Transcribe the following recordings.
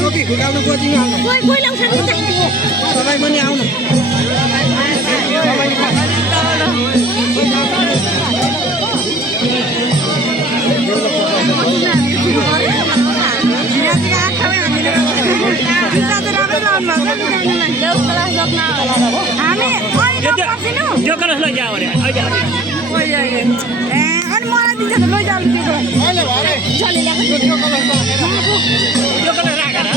रोटी खुकाउनु coaching आउनु कोही लाउँछ तपाईँ पनि आउनु यो कलस लैजाऊ अरे अनि मलाई दिन्छ त लैजाऊ यो कलस राखेर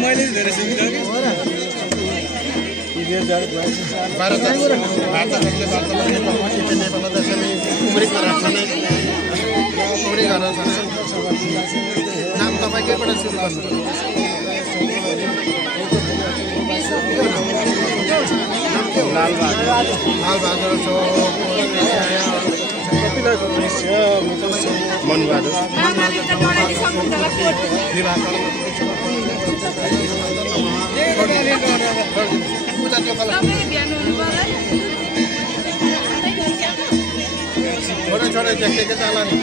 मैले धेरै सुविधा नाम तपाईँकैबाट सुरु गर्नु लालबहादुर मनबहादुर छोरा छोरा देखेको छ होला नि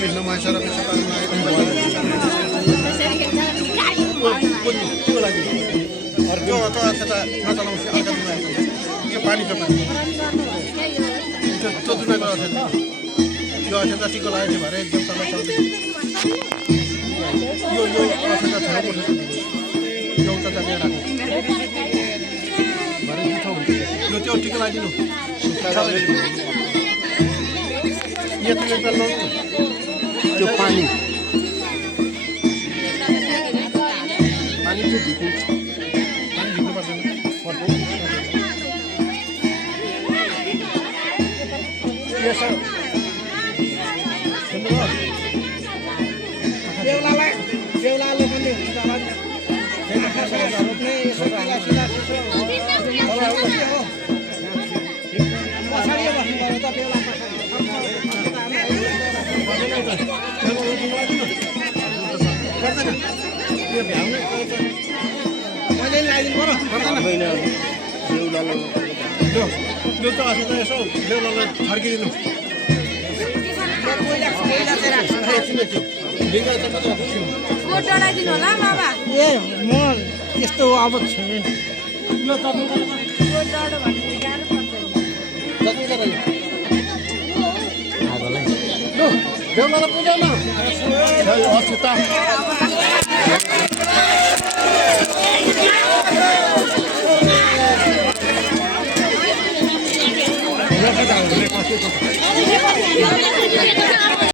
भिड्नु मान्छेहरू अर्को नचलाउँछ अर्को यो पानीको पानी त्यो दुनाको अथेन यो अथेन जतिको लागेको थियो भरे एकदम तल चल्दै यो अथेन छोडेको त्यो टिका लगाइदिनु यतिले त लाउनु त्यो पानी पानी चाहिँ भिज्नु पानी भिज्नु पर्दैन पर्दैन यसो सुन्नुभयो बेहुलाले पनि हुन्छ होला नि। रोप्ने यसो सिधा सिधा यसो पछाडि बस्नु पर्यो त बेहुला मैले लगाइदिनु पर्यो होइन बेहुलालाई त्यो त असो त यसो बेहुलालाई फर्किदिनु गोठ डढाइदिनु होला बाबा ए म त्यस्तो अब छैन गोठ डढो भने गाह्रो पर्छ बेहुलालाई पुजाउन अछुता नि